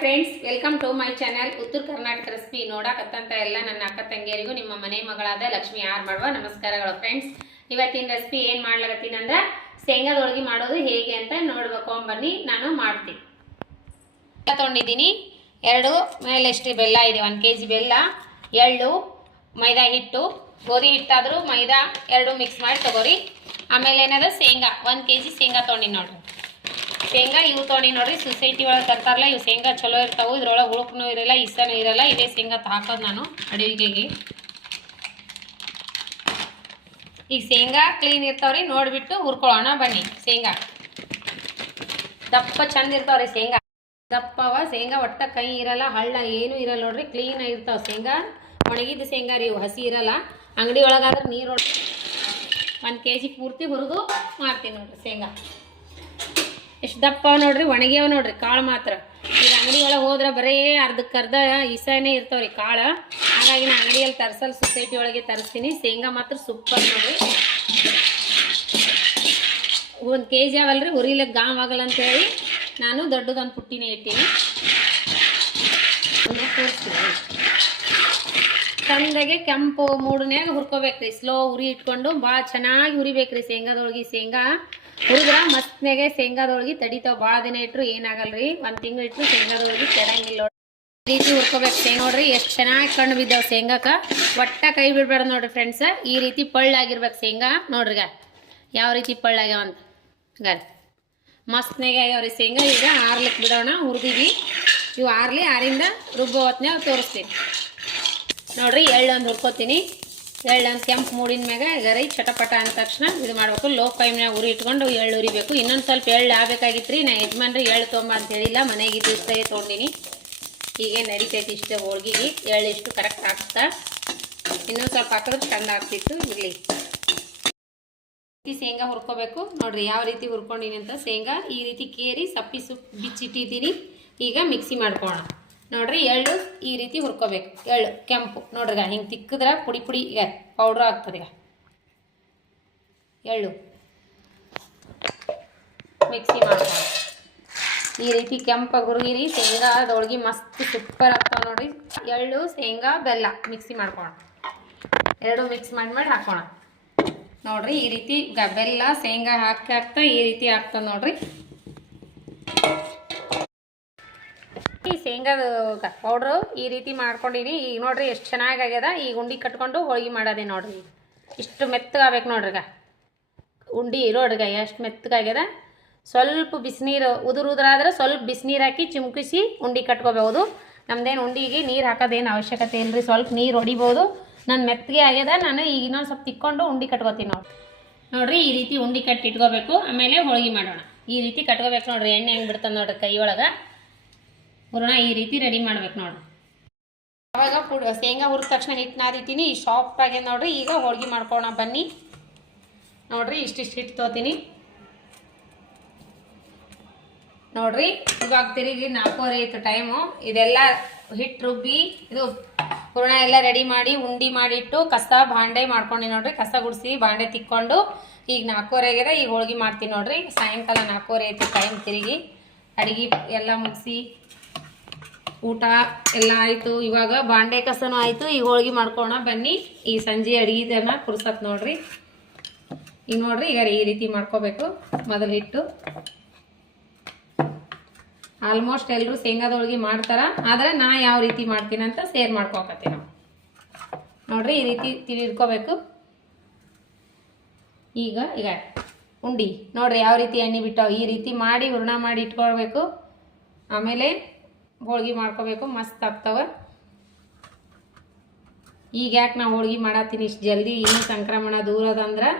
Friends, welcome to my channel Uttara Karnataka recipe. ನೋಡಕತ್ತಂತ ಎಲ್ಲ ನನ್ನ ಅಕ್ಕ ತಂಗಿಯರಿಗೂ ನಿಮ್ಮ ಮನೆ ಮಗಳಾದ ಲಕ್ಷ್ಮಿ ಆರ್ ಮಾಡುವ ನಮಸ್ಕಾರಗಳು. ಫ್ರೆಂಡ್ಸ್, ಇವತ್ತಿನ ರೆಸಿಪಿ ಏನು ಮಾಡ್ಲಾಕತ್ತೀನಿ ಅಂದ್ರೆ ಶೇಂಗಾದ ಹೋಳಿಗೆ ಮಾಡೋದು ಹೇಗೆ ಅಂತ ನೋಡ್ಬೇಕು. ಬನ್ನಿ ನಾನು ಮಾಡ್ತೀನಿ. ತೊಗೊಂಡಿದ್ದೀನಿ 2 ಮೇಲೆಷ್ಟು ಬೆಲ್ಲ ಇದೆ, 1 kg ಬೆಲ್ಲ, ಎಳ್ಳು, ಮೈದಾ ಹಿಟ್ಟು, ಗೋಧಿ ಹಿಟ್ಟಾದರೂ ಮೈದಾ 2 ಮಿಕ್ಸ್ ಮಾಡಿ ತಗೋರಿ. ಆಮೇಲೆ ಏನದ ಶೇಂಗಾ 1 kg ಶೇಂಗಾ ತೊಗೊಂಡಿನಿ ನೋಡ್ರಿ. ಶೇಂಗಾ ಇವು ತೊಗೊಂಡು ನೋಡ್ರಿ, ಸೊಸೈಟಿ ಒಳಗೆ ತರ್ತಾರಲ್ಲ, ಇವು ಶೇಂಗಾ ಚಲೋ ಇರ್ತಾವೆ. ಇದ್ರೊಳಗೆ ಹುಳುಕನೂ ಇರಲ್ಲ, ಇಸನೂ ಇರಲ್ಲ. ಇದೇ ಶೇಂಗಾ ಹಾಕೋದು ನಾನು ಅಡುಗೆಗೆ. ಈಗ ಶೇಂಗಾ ಕ್ಲೀನ್ ಇರ್ತಾವ್ರಿ, ನೋಡಿಬಿಟ್ಟು ಹುರ್ಕೊಳ್ಳೋಣ ಬನ್ನಿ. ಶೇಂಗಾ ದಪ್ಪ ಚಂದ ಇರ್ತಾವ್ರಿ, ಶೇಂಗಾ ದಪ್ಪವ. ಶೇಂಗಾ ಒಟ್ಟ ಕೈ ಇರಲ್ಲ, ಹಳ್ಳ ಏನೂ ಇರಲ್ಲ ನೋಡ್ರಿ, ಕ್ಲೀನಾಗಿ ಇರ್ತಾವೆ. ಶೇಂಗಾ ಒಣಗಿದ ಶೇಂಗಾ ರೀ, ಇವು ಹಸಿ ಇರಲ್ಲ. ಅಂಗಡಿ ಒಳಗಾದ್ರೆ ನೀರು 1 kg ಪೂರ್ತಿ ಹುರಿದು ಮಾಡ್ತೀನಿ ನೋಡ್ರಿ. ಶೇಂಗಾ ಎಷ್ಟು ದಪ್ಪ ನೋಡ್ರಿ, ಒಣಗ್ಯಾವ ನೋಡ್ರಿ ಕಾಳು ಮಾತ್ರ. ಈಗ ಅಂಗಡಿ ಒಳಗೆ ಹೋದ್ರೆ ಬರೀ ಅರ್ಧಕ್ಕರ್ಧ ಇಸನೇ ಇರ್ತಾವ್ರಿ ಕಾಳು. ಹಾಗಾಗಿ ನಾನು ಅಂಗಡಿಯಲ್ಲಿ ತರಿಸಲು ಸೊಸೈಟಿ ಒಳಗೆ ತರಿಸ್ತೀನಿ. ಶೇಂಗಾ ಮಾತ್ರ ಸೂಪರ್ ನೋಡ್ರಿ. 1 kg ಅವಲ್ರಿ, ಹುರಿಲಿಕ್ಕೆ ಗಾಮ್ ಆಗಲ್ಲ ಅಂತೇಳಿ ನಾನು ದೊಡ್ಡದೊಂದು ಪುಟ್ಟಿನೇ ಇಟ್ಟೀನಿ. ಚಂದಾಗೆ ಕೆಂಪು ಮೂಡನ್ಯಾಗ ಹುರ್ಕೋಬೇಕ್ರಿ. ಸ್ಲೋ ಉರಿ ಇಟ್ಕೊಂಡು ಭಾಳ ಚೆನ್ನಾಗಿ ಹುರಿಬೇಕ್ರಿ ಶೇಂಗಾದೊಳಗೆ. ಶೇಂಗಾ ಹುರಿದ್ರೆ ಮಸ್ತ್ನಾಗೆ ಶೇಂಗಾದೊಳಗೆ ತಡಿತಾವೆ. ಭಾಳ ದಿನ ಇಟ್ಟರು ಏನಾಗಲ್ರಿ, 1 ತಿಂಗಳು ಇಟ್ಟರು ಶೇಂಗಾದೊಳಗೆ ಕೆಡಂಗಿಲ್ಲ. ಈ ರೀತಿ ಹುರ್ಕೋಬೇಕು. ನೋಡ್ರಿ ಎಷ್ಟು ಚೆನ್ನಾಗಿ ಕಣ್ಣು ಬಿದ್ದಾವೆ ಶೇಂಗಾಕ್ಕೆ. ಒಟ್ಟ ಕೈ ಬಿಡ್ಬೇಡ ನೋಡ್ರಿ ಫ್ರೆಂಡ್ಸ್. ಈ ರೀತಿ ಪಳ್ಳಾಗಿರ್ಬೇಕು ಶೇಂಗಾ. ನೋಡ್ರಿಗ ಯಾವ ರೀತಿ ಪಳ್ಳಾಗ್ಯಾವಂತ ಗಾರಿ ಮಸ್ತ್ನಾಗೆ ಆಗ್ಯಾವ್ರಿ ಶೇಂಗಾ. ಈಗ ಆರ್ಲಿಕ್ಕೆ ಬಿಡೋಣ. ಹುರಿದೀವಿ, ಇವು ಆರಿಂದ ರುಬ್ಬೋ ಹೊತ್ನಾಗ ತೋರಿಸ್ತೀನಿ ನೋಡ್ರಿ. ಎಳ್ಳೊಂದು ಹುರ್ಕೋತೀನಿ. ಎಳ್ಳೊಂದು ಕೆಂಪು ಮೂಡಿನ ಮ್ಯಾಗ ಗರೈ ಚಟಪಟ ಅಂದ ತಕ್ಷಣ ಇದು ಮಾಡಬೇಕು. ಲೋ ಫ್ಲೇಮ್ನಾಗ ಉರಿ ಇಟ್ಕೊಂಡು ಎಳ್ಳು ಉರಿಬೇಕು. ಇನ್ನೊಂದು ಸ್ವಲ್ಪ ಎಳ್ಳು ಆಗಬೇಕಾಗಿತ್ತು ರೀ. ನಾ ಯಜಮಾನ್ರಿ ಎಳ್ಳು ತೊಗೊಂಬ ಅಂತ ಹೇಳಿಲ್ಲ, ಮನೆಗಿದ್ದು ಇಷ್ಟೇ ತೊಗೊಂಡಿನಿ. ಹೀಗೆ ನಡೀತೈತಿ ಇಷ್ಟೇ ಹೋಳ್ಗಿಗೆ. ಎಳ್ಳು ಇಷ್ಟು ಕರೆಕ್ಟ್ ಆಗ್ತಾ, ಇನ್ನೊಂದು ಸ್ವಲ್ಪ ಹಾಕಿದ್ರೆ ಚಂದ ಆಗ್ತಿತ್ತು. ಇರಲಿ, ಶೇಂಗಾ ಹುರ್ಕೋಬೇಕು ನೋಡ್ರಿ. ಯಾವ ರೀತಿ ಹುರ್ಕೊಂಡಿನಿ ಅಂತ ಶೇಂಗಾ ಈ ರೀತಿ ಕೇರಿ ಸಪ್ಪಿ ಬಿಚ್ಚಿಟ್ಟಿದ್ದೀನಿ. ಈಗ ಮಿಕ್ಸಿ ಮಾಡ್ಕೊಳ್ಳೋಣ ನೋಡ್ರಿ. ಎಳ್ಳು ಈ ರೀತಿ ಹುರ್ಕೋಬೇಕು. ಎಳ್ಳು ಕೆಂಪು ನೋಡ್ರಿಗ ಹಿಂಗೆ ತಿಕ್ಕಿದ್ರೆ ಪುಡಿ ಪುಡಿ ಈಗ ಪೌಡ್ರ್ ಆಗ್ತದೆ. ಈಗ ಎಳ್ಳು ಮಿಕ್ಸಿ ಮಾಡ್ಕೊಳ್ಳೋಣ. ಈ ರೀತಿ ಕೆಂಪಾಗಿ ಹುರಿಗಿರಿ. ಶೇಂಗಾದೊಳಗೆ ಮಸ್ತ್ ಸೂಪರ್ ಆಗ್ತಾವೆ ನೋಡ್ರಿ. ಎಳ್ಳು, ಶೇಂಗಾ, ಬೆಲ್ಲ ಮಿಕ್ಸಿ ಮಾಡ್ಕೊಳ್ಳೋಣ. 2 ಮಿಕ್ಸ್ ಮಾಡಿ ಹಾಕೋಣ ನೋಡ್ರಿ. ಈ ರೀತಿ ಬೆಲ್ಲ ಶೇಂಗಾ ಹಾಕ್ತಾ ಈ ರೀತಿ ಆಗ್ತದೆ ನೋಡ್ರಿ. ಈ ಶೇಂಗಾದ ಪೌಡ್ರು ಈ ರೀತಿ ಮಾಡ್ಕೊಂಡಿನಿ. ಈಗ ನೋಡ್ರಿ ಎಷ್ಟು ಚೆನ್ನಾಗಿ ಆಗ್ಯದ. ಈಗ ಉಂಡೆ ಕಟ್ಕೊಂಡು ಹೋಳಿಗೆ ಮಾಡೋದೇ ನೋಡ್ರಿ. ಇಷ್ಟು ಮೆತ್ತಗಾಗಬೇಕು ನೋಡ್ರಿಗ ಉಂಡೆ. ನೋಡ್ರಿಗ ಎಷ್ಟು ಮೆತ್ತಗಾಗ್ಯದ. ಸ್ವಲ್ಪ ಬಿಸಿನೀರು ಉದುರಾದ್ರೆ ಸ್ವಲ್ಪ ಬಿಸಿನೀರು ಹಾಕಿ ಚಿಮ್ಕಿಸಿ ಉಂಡೆ ಕಟ್ಕೋಬಹುದು. ನಮ್ದೇನು ಉಂಡಿಗೆ ನೀರು ಹಾಕೋದೇನು ಅವಶ್ಯಕತೆ ಇಲ್ಲರಿ. ಸ್ವಲ್ಪ ನೀರು ಹೊಡಿಬೋದು. ನಾನು ಮೆತ್ತಗೆ ಆಗ್ಯದ. ನಾನು ಈಗ ಇನ್ನೊಂದು ಸ್ವಲ್ಪ ತಿಕ್ಕೊಂಡು ಉಂಡೆ ಕಟ್ಕೋತೀನಿ ನೋಡ್ರಿ. ಈ ರೀತಿ ಉಂಡೆ ಕಟ್ಟಿ ಇಟ್ಕೋಬೇಕು. ಆಮೇಲೆ ಹೋಳಿಗೆ ಮಾಡೋಣ. ಈ ರೀತಿ ಕಟ್ಕೋಬೇಕು ನೋಡ್ರಿ. ಎಣ್ಣೆ ಹೆಂಗೆ ಬಿಡ್ತದೆ ನೋಡ್ರಿ ಕೈ ಒಳಗೆ. ಹೂರಣ ಈ ರೀತಿ ರೆಡಿ ಮಾಡ್ಬೇಕು ನೋಡ್ರಿ. ಅವಾಗ ಶೇಂಗಾ ಹುರಿದ ತಕ್ಷಣ ಹಿಟ್ಟು ನಾದಿತೀನಿ. ಸಾಫ್ಟ್ ಆಗ್ಯದ ನೋಡ್ರಿ. ಈಗ ಹೋಳಿಗೆ ಮಾಡ್ಕೊಳ್ಳೋಣ ಬನ್ನಿ ನೋಡ್ರಿ. ಇಷ್ಟಿಷ್ಟು ಹಿಟ್ಟು ತೊಗೋತೀನಿ ನೋಡ್ರಿ. ಇವಾಗ ತಿರುಗಿ 4:30 ಇತ್ತು ಟೈಮು. ಇದೆಲ್ಲ ಹಿಟ್ಟು ರುಬ್ಬಿ ಇದು ಹೂರಣ ಎಲ್ಲ ರೆಡಿ ಮಾಡಿ ಉಂಡೆ ಮಾಡಿಟ್ಟು ಕಸ ಬಾಂಡೆ ಮಾಡ್ಕೊಂಡು ನೋಡ್ರಿ. ಕಸ ಗುಡಿಸಿ ಬಾಂಡೆ ತಿಕ್ಕೊಂಡು ಈಗ 4:30 ಆಗ್ಯದ. ಈಗ ಹೋಳಿಗೆ ಮಾಡ್ತೀನಿ ನೋಡ್ರಿ. ಸಾಯಂಕಾಲ 4:30 ಐತಿ ಟೈಮ್. ತಿರುಗಿ ಅಡುಗೆ ಎಲ್ಲ ಮುಗಿಸಿ ಊಟ ಎಲ್ಲ ಆಯಿತು. ಇವಾಗ ಬಾಂಡೆ ಕಸನೂ ಆಯಿತು. ಈಗ ಹೋಳಿಗೆ ಮಾಡ್ಕೊಳ್ಳೋಣ ಬನ್ನಿ. ಈ ಸಂಜೆ ಅಡುಗೆದನ್ನ ಕುರ್ಸತ್ ನೋಡ್ರಿ. ಈಗ ನೋಡ್ರಿ, ಈಗ ಈ ರೀತಿ ಮಾಡ್ಕೋಬೇಕು. ಮೊದಲು ಹಿಟ್ಟು ಆಲ್ಮೋಸ್ಟ್ ಎಲ್ಲರೂ ಶೇಂಗಾದೊಳಗೆ ಮಾಡ್ತಾರ. ಆದರೆ ನಾ ಯಾವ ರೀತಿ ಮಾಡ್ತೀನಿ ಅಂತ ಶೇರ್ ಮಾಡ್ಕೊಕತ್ತೀನಿ ನಾವು ನೋಡ್ರಿ. ಈ ರೀತಿ ಇಟ್ಕೋಬೇಕು. ಈಗ ಉಂಡೆ ನೋಡ್ರಿ ಯಾವ ರೀತಿ ಎಣ್ಣೆ ಬಿಟ್ಟಾವ. ಈ ರೀತಿ ಮಾಡಿ ಹೂರಣ ಮಾಡಿ ಇಟ್ಕೊಳ್ಬೇಕು. ಆಮೇಲೆ ಹೋಳಿಗೆ ಮಾಡ್ಕೋಬೇಕು. ಮಸ್ತ್ ಆಗ್ತಾವ. ಈಗ ಯಾಕೆ ನಾ ಹೋಳಿಗೆ ಮಾಡತ್ತೀನಿ ಇಷ್ಟು ಜಲ್ದಿ, ಇನ್ನೂ ಸಂಕ್ರಮಣ ದೂರದಂದ್ರೆ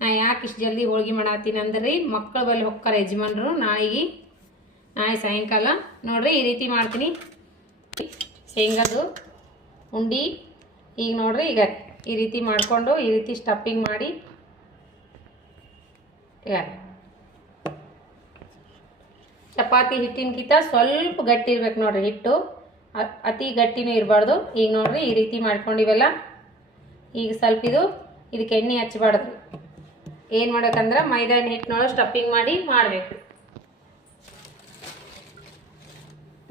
ನಾ ಯಾಕೆ ಇಷ್ಟು ಜಲ್ದಿ ಹೋಳಿಗೆ ಮಾಡತ್ತೀನಿ ಅಂದ್ರೆ ರೀ, ಮಕ್ಕಳು ಬಲ್ಲಿ ಹೊಕ್ಕಾರ ಯಜಮಾನ್ರು ನಾಳೆ ಸಾಯಂಕಾಲ ನೋಡ್ರಿ. ಈ ರೀತಿ ಮಾಡ್ತೀನಿ ಶೇಂಗಾದು ಉಂಡೆ. ಈಗ ನೋಡ್ರಿ, ಈಗ ಈ ರೀತಿ ಮಾಡಿಕೊಂಡು ಈ ರೀತಿ ಸ್ಟಫಿಂಗ್ ಮಾಡಿ ಚಪಾತಿ ಹಿಟ್ಟಿನಕಿಂತ ಸ್ವಲ್ಪ ಗಟ್ಟಿ ಇರ್ಬೇಕು ನೋಡ್ರಿ ಹಿಟ್ಟು. ಅತಿ ಗಟ್ಟಿನೂ ಇರಬಾರ್ದು. ಈಗ ನೋಡ್ರಿ ಈ ರೀತಿ ಮಾಡ್ಕೊಂಡಿವೆಲ್ಲ. ಈಗ ಸ್ವಲ್ಪ ಇದಕ್ಕೆ ಎಣ್ಣೆ ಹಚ್ಚಬಾರ್ದು. ಏನು ಮಾಡ್ಬೇಕಂದ್ರೆ ಮೈದಾ ಹಿಟ್ಟಿನೊಳಗೆ ಸ್ಟಫಿಂಗ್ ಮಾಡಿ ಮಾಡಬೇಕು.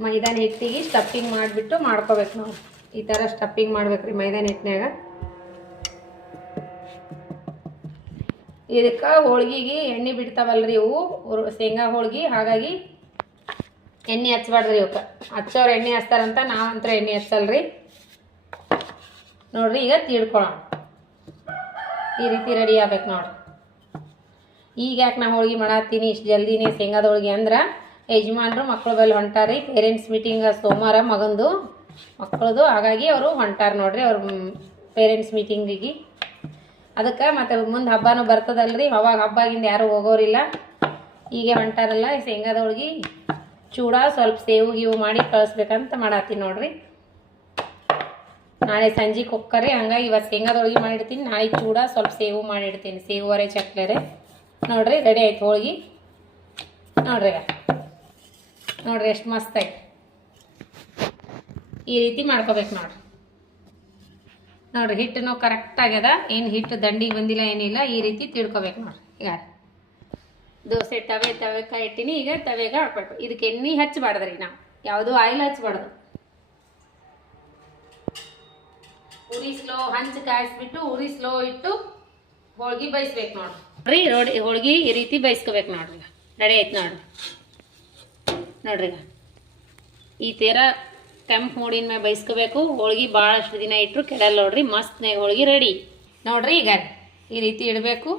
ಮೈದಾನ ಹಿಟ್ಟಿಗೆ ಸ್ಟಫಿಂಗ್ ಮಾಡಿಬಿಟ್ಟು ಮಾಡ್ಕೋಬೇಕು ನಾವು. ಈ ಥರ ಸ್ಟಫಿಂಗ್ ಮಾಡ್ಬೇಕ್ರಿ ಮೈದಾನ ಹಿಟ್ಟಿನಾಗ. ಇದಕ್ಕೆ ಹೋಳ್ಗಿಗೆ ಎಣ್ಣೆ ಬಿಡ್ತಾವಲ್ರಿ ಇವು ಶೇಂಗಾ ಹೋಳ್ಗೆ, ಹಾಗಾಗಿ ಎಣ್ಣೆ ಹಚ್ಬಾರ್ದ್ರಿ ಇವಕ್ಕೆ. ಹಚ್ಚೋರು ಎಣ್ಣೆ ಹಚ್ತಾರಂತ, ನಾವಂತ್ರ ಎಣ್ಣೆ ಹಚ್ಚಲ್ರಿ. ನೋಡ್ರಿ ಈಗ ತೀಡ್ಕೊಳ್ಳೋಣ. ಈ ರೀತಿ ರೆಡಿ ಆಗ್ಬೇಕು ನೋಡ್ರಿ. ಈಗ ಯಾಕೆ ನಾ ಹೋಳ್ಗೆ ಮಾಡತ್ತೀನಿ ಇಷ್ಟು ಜಲ್ದಿನೇ ಶೇಂಗಾದ ಹೋಳ್ಗೆ ಅಂದ್ರೆ, ಯಜಮಾನ್ರು ಮಕ್ಕಳು ಬಲ್ಲಿ ಹೊಂಟಾರಿ. ಪೇರೆಂಟ್ಸ್ ಮೀಟಿಂಗ್ ಸೋಮವಾರ ಮಗಂದು ಮಕ್ಕಳದು, ಹಾಗಾಗಿ ಅವರು ಹೊಂಟಾರ ನೋಡ್ರಿ ಅವ್ರ ಪೇರೆಂಟ್ಸ್ ಮೀಟಿಂಗಿಗೆ. ಅದಕ್ಕೆ ಮತ್ತು ಮುಂದೆ ಹಬ್ಬನೂ ಬರ್ತದಲ್ರಿ, ಅವಾಗ ಹಬ್ಬಾಗಿಂದ ಯಾರೂ ಹೋಗೋರಿಲ್ಲ. ಈಗ ಹೊಂಟಾರಲ್ಲ ಶೇಂಗಾದ ಹೋಳ್ಗೆ ಚೂಡ ಸ್ವಲ್ಪ ಸೇವು ಗೀವು ಮಾಡಿ ಕಳಿಸ್ಬೇಕಂತ ಮಾಡತ್ತೀನಿ ನೋಡ್ರಿ. ನಾಳೆ ಸಂಜೆ ಕೊಕ್ಕರೆ, ಹಂಗಾಗಿ ಇವತ್ತು ಶೇಂಗಾದ ಹೋಳ್ಗೆ ಮಾಡಿಡ್ತೀನಿ. ನಾಳೆ ಚೂಡ ಸ್ವಲ್ಪ ಸೇವು ಮಾಡಿಡ್ತೀನಿ, ಸೇವುವರೆ ಚಕ್ಲೆರೆ. ನೋಡ್ರಿ ರೆಡಿ ಆಯ್ತು ಹೋಳ್ಗೆ. ನೋಡ್ರಿ ನೋಡ್ರಿ ಎಷ್ಟು ಮಸ್ತ್ ಆಯ್ತು. ಈ ರೀತಿ ಮಾಡ್ಕೋಬೇಕು ನೋಡ್ರಿ. ನೋಡ್ರಿ ಹಿಟ್ಟನ್ನು ಕರೆಕ್ಟ್ ಆಗ್ಯದ, ಏನು ಹಿಟ್ಟು ದಂಡಿಗೆ ಬಂದಿಲ್ಲ ಏನಿಲ್ಲ. ಈ ರೀತಿ ತಿಳ್ಕೊಬೇಕು ನೋಡ್ರಿ. ಈಗ ದೋಸೆ ತವೆಕಾಯಿ ಇಟ್ಟಿನಿ, ಈಗ ತವೆಗೆ ಹಾಕ್ಬೇಕು. ಇದಕ್ಕೆ ಎಣ್ಣೆ ಹಚ್ಚಬಾರ್ದ್ರಿ, ನಾವು ಯಾವುದು ಆಯಿಲ್ ಹಚ್ಚಬಾರ್ದು. ಉರಿ ಸ್ಲೋ ಹಂಚು ಕಾಯಿಸ್ಬಿಟ್ಟು ಉರಿ ಸ್ಲೋ ಇಟ್ಟು ಹೋಳ್ಗೆ ಬೈಸ್ಬೇಕು ನೋಡ್ರಿ. ಹೋಳ್ಗೆ ಈ ರೀತಿ ಬೈಸ್ಕೋಬೇಕು ನೋಡ್ರಿ. ರೆಡಿ ಆಯ್ತು ನೋಡ್ರಿ. ನೋಡ್ರಿ ಈ ಥರ ಕೆಂಪು ಮೂಡಿನ ಮೇಲೆ ಬೈಸ್ಕೋಬೇಕು. ಹೋಳ್ಗೆ ಭಾಳಷ್ಟು ದಿನ ಇಟ್ಟರು ಕೆಡಲ್ಲ ನೋಡ್ರಿ. ಮಸ್ತ್ನಾಗ ಹೋಳ್ಗೆ ರೆಡಿ ನೋಡ್ರಿ. ಈಗ ಈ ರೀತಿ ಇಡಬೇಕು.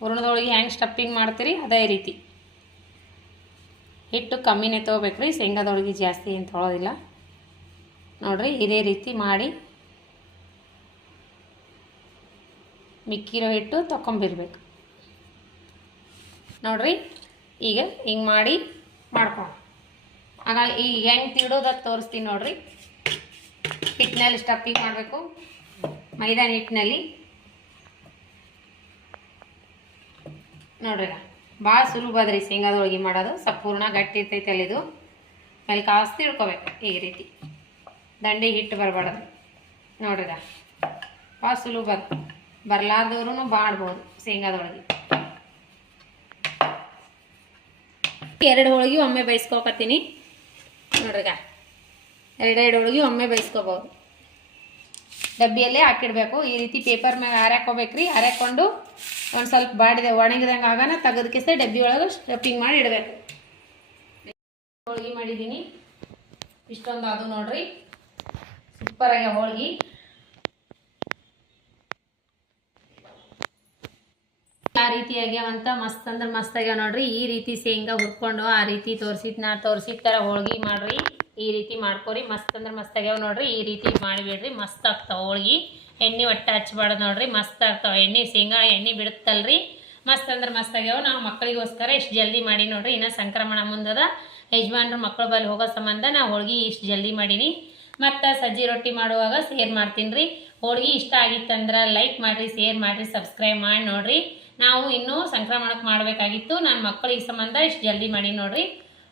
ಹೂರಣದ ಹೋಳ್ಗೆ ಹೆಂಗೆ ಸ್ಟಫಿಂಗ್ ಮಾಡ್ತೀರಿ ಅದೇ ರೀತಿ. ಹಿಟ್ಟು ಕಮ್ಮಿನೇ ತೊಗೋಬೇಕ್ರಿ, ಶೇಂಗಾದ ಹೋಳ್ಗೆ ಜಾಸ್ತಿ ಏನು ತೊಗೊಳೋದಿಲ್ಲ ನೋಡ್ರಿ. ಇದೇ ರೀತಿ ಮಾಡಿ ಮಿಕ್ಕಿರೋ ಹಿಟ್ಟು ತೊಗೊಂಬಿರ್ಬೇಕು ನೋಡ್ರಿ. ಈಗ ಹಿಂಗೆ ಮಾಡ್ಕೊಂಡು ಆಗ ಈಗ ಹೆಂಗೆ ತಿಡೋದಕ್ಕೆ ತೋರಿಸ್ತೀನಿ ನೋಡ್ರಿ. ಹಿಟ್ಟಿನಲ್ಲಿ ಸ್ಟಫಿಂಗ್ ಮಾಡಬೇಕು, ಮೈದಾನ ಹಿಟ್ಟಿನಲ್ಲಿ ನೋಡ್ರಿ. ಭಾಳ ಸುಲಭ ಅದ್ರಿ ಶೇಂಗಾದ ಹೋಳ್ಗೆ ಮಾಡೋದು. ಸ್ವಲ್ಪ ಪೂರ್ಣ ಗಟ್ಟಿ ಇರ್ತೈತೆ ಅಲ್ಲಿದು. ಮೇಲೆ ಕಾಸು ತಿಳ್ಕೊಬೇಕು ಈ ರೀತಿ. ದಂಡಿಗೆ ಹಿಟ್ಟು ಬರಬಾರ್ದು ನೋಡ್ರಿ. ಭಾಳ ಸುಲಭ ಅದು, ಬರಲಾರ್ದವ್ರು ಮಾಡ್ಬೋದು ಶೇಂಗಾದ ಹೋಳ್ಗೆ. 2 ಹೋಳ್ಗೆ ಒಮ್ಮೆ ಬೈಸ್ಕೊಕತ್ತೀನಿ ನೋಡ್ರಿಗ. 2 ಹೋಳ್ಗೆ ಒಮ್ಮೆ ಬೈಸ್ಕೋಬೋದು. ಡಬ್ಬಿಯಲ್ಲೇ ಹಾಕಿಡ್ಬೇಕು. ಈ ರೀತಿ ಪೇಪರ್ ಮ್ಯಾಗ ಹಾರಾಕೋಬೇಕ್ರಿ. ಹಾರಾಕೊಂಡು ಒಂದು ಸ್ವಲ್ಪ ಬಾಡಿದೆ ಒಣಗಿದಂಗೆ ಆಗೋಣ ತೆಗೆದಕ್ಕೆ ಡಬ್ಬಿ ಒಳಗೆ ಸ್ಟಫಿಂಗ್ ಮಾಡಿ ಇಡಬೇಕು. ಹೋಳ್ಗೆ ಮಾಡಿದ್ದೀನಿ ಇಷ್ಟೊಂದು ಅದು ನೋಡ್ರಿ. ಸೂಪರ್ ಆಗ್ಯಾವ ಹೋಳ್ಗೆ. ಆ ರೀತಿ ಆಗ್ಯಾವಂತ ಮಸ್ತ್ ಅಂದ್ರೆ ಮಸ್ತ್ ಆಗ್ಯಾವ ನೋಡ್ರಿ. ಈ ರೀತಿ ಶೇಂಗಾ ಹುರ್ಕೊಂಡು ಆ ರೀತಿ ತೋರಿಸಿದ ಥರ ಹೋಳ್ಗೆ ಮಾಡ್ರಿ. ಈ ರೀತಿ ಮಾಡ್ಕೊರಿ. ಮಸ್ತ್ ಅಂದ್ರೆ ಮಸ್ತ್ ಆಗ್ಯಾವ ನೋಡ್ರಿ. ಈ ರೀತಿ ಮಾಡಿಬಿಡ್ರಿ, ಮಸ್ತ್ ಆಗ್ತಾವ ಹೋಳ್ಗೆ. ಎಣ್ಣೆ ಒಟ್ಟು ಹಚ್ಬಾರ್ದು ನೋಡ್ರಿ, ಮಸ್ತ್ ಆಗ್ತಾವೆ. ಎಣ್ಣೆ ಶೇಂಗಾ ಎಣ್ಣೆ ಬಿಡುತ್ತಲ್ರಿ, ಮಸ್ತ್ ಅಂದ್ರೆ ಮಸ್ತ್ ಆಗ್ಯಾವ. ನಾವು ಮಕ್ಕಳಿಗೋಸ್ಕರ ಇಷ್ಟು ಜಲ್ದಿ ಮಾಡಿ ನೋಡ್ರಿ. ಇನ್ನು ಸಂಕ್ರಮಣ ಮುಂದದ, ಯಜಮಾನ್ರು ಮಕ್ಕಳು ಬಲ್ಲಿ ಹೋಗೋ ಸಂಬಂಧ ನಾವು ಹೋಳ್ಗೆ ಇಷ್ಟು ಜಲ್ದಿ ಮಾಡೀನಿ. ಮತ್ತು ಸಜ್ಜಿ ರೊಟ್ಟಿ ಮಾಡುವಾಗ ಶೇರ್ ಮಾಡ್ತೀನಿ ರೀ. ಹೋಳ್ಗೆ ಇಷ್ಟ ಆಗಿತ್ತಂದ್ರೆ ಲೈಕ್ ಮಾಡಿರಿ, ಶೇರ್ ಮಾಡಿರಿ, ಸಬ್ಸ್ಕ್ರೈಬ್ ಮಾಡಿ ನೋಡ್ರಿ. ನಾವು ಇನ್ನೂ ಸಂಕ್ರಮಣಕ್ಕೆ ಮಾಡಬೇಕಾಗಿತ್ತು, ನನ್ನ ಮಕ್ಕಳಿಗೆ ಸಂಬಂಧ ಇಷ್ಟು ಜಲ್ದಿ ಮಾಡಿ ನೋಡ್ರಿ.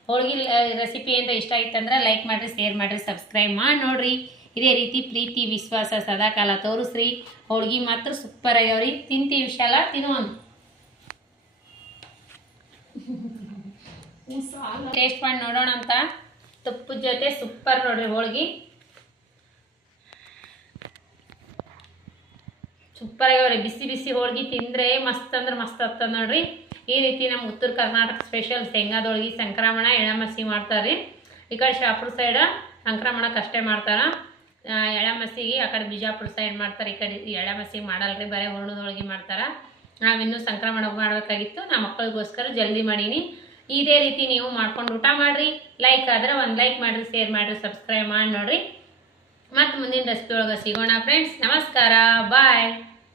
ಹೋಳ್ಗೆ ರೆಸಿಪಿ ಅಂತ ಇಷ್ಟ ಆಗಿತ್ತಂದ್ರೆ ಲೈಕ್ ಮಾಡಿರಿ, ಶೇರ್ ಮಾಡಿರಿ, ಸಬ್ಸ್ಕ್ರೈಬ್ ಮಾಡಿ ನೋಡ್ರಿ. ಇದೇ ರೀತಿ ಪ್ರೀತಿ ವಿಶ್ವಾಸ ಸದಾಕಾಲ ತೋರಿಸ್ರಿ. ಹೋಳ್ಗೆ ಮಾತ್ರ ಸೂಪರ್ ಆಗ್ಯಾವ್ರಿ. ತಿಂತೀವಿ ವಿಶಾಲ ತಿನ್ನುವಂತ. ಟೇಸ್ಟ್ ಮಾಡಿ ನೋಡೋಣ ಅಂತ. ತುಪ್ಪದ ಜೊತೆ ಸೂಪರ್ ನೋಡ್ರಿ ಹೋಳ್ಗೆ. ಸೂಪರ್ ಆಗ್ಯಾವ್ರಿ. ಬಿಸಿ ಬಿಸಿ ಹೋಳ್ಗೆ ತಿಂದರೆ ಮಸ್ತ್ ಅಂದ್ರೆ ಮಸ್ತ್ ಆಗ್ತದೆ ನೋಡ್ರಿ. ಈ ರೀತಿ ನಮ್ಮ ಉತ್ತರ ಕರ್ನಾಟಕ ಸ್ಪೆಷಲ್ ಶೇಂಗಾದ ಹೋಳ್ಗೆ ಸಂಕ್ರಮಣ ಎಳಮಸಿ ಮಾಡ್ತಾರೆ. ಈ ಕಡೆ ಶಾಪುರ ಸೈಡ ಸಂಕ್ರಮಣಕ್ಕೆ ಅಷ್ಟೇ ಮಾಡ್ತಾರೆ. ಎಳಮಸಿಗೆ ಆ ಕಡೆ ಬಿಜಾಪುರ ಸೈಡ್ ಮಾಡ್ತಾರೆ. ಈ ಕಡೆ ಎಳಮಸಿಗೆ ಮಾಡಲ್ರಿ, ಬರೀ ಹೂರಣದ ಹೋಳ್ಗೆ ಮಾಡ್ತಾರೆ. ನಾವಿನ್ನೂ ಸಂಕ್ರಮಣಕ್ಕೆ ಮಾಡಬೇಕಾಗಿತ್ತು, ನಮ್ಮ ಮಕ್ಕಳಿಗೋಸ್ಕರ ಜಲ್ದಿ ಮಾಡೀನಿ. ಇದೇ ರೀತಿ ನೀವು ಮಾಡ್ಕೊಂಡು ಊಟ ಮಾಡಿರಿ. ಲೈಕ್ ಆದರೆ ಒಂದು ಲೈಕ್ ಮಾಡಿರಿ, ಶೇರ್ ಮಾಡಿರಿ, ಸಬ್ಸ್ಕ್ರೈಬ್ ಮಾಡಿ ನೋಡಿರಿ. ಮತ್ತು ಮುಂದಿನ ರೆಸಿಪಿ ಒಳಗೆ ಸಿಗೋಣ ಫ್ರೆಂಡ್ಸ್. ನಮಸ್ಕಾರ, ಬಾಯ್.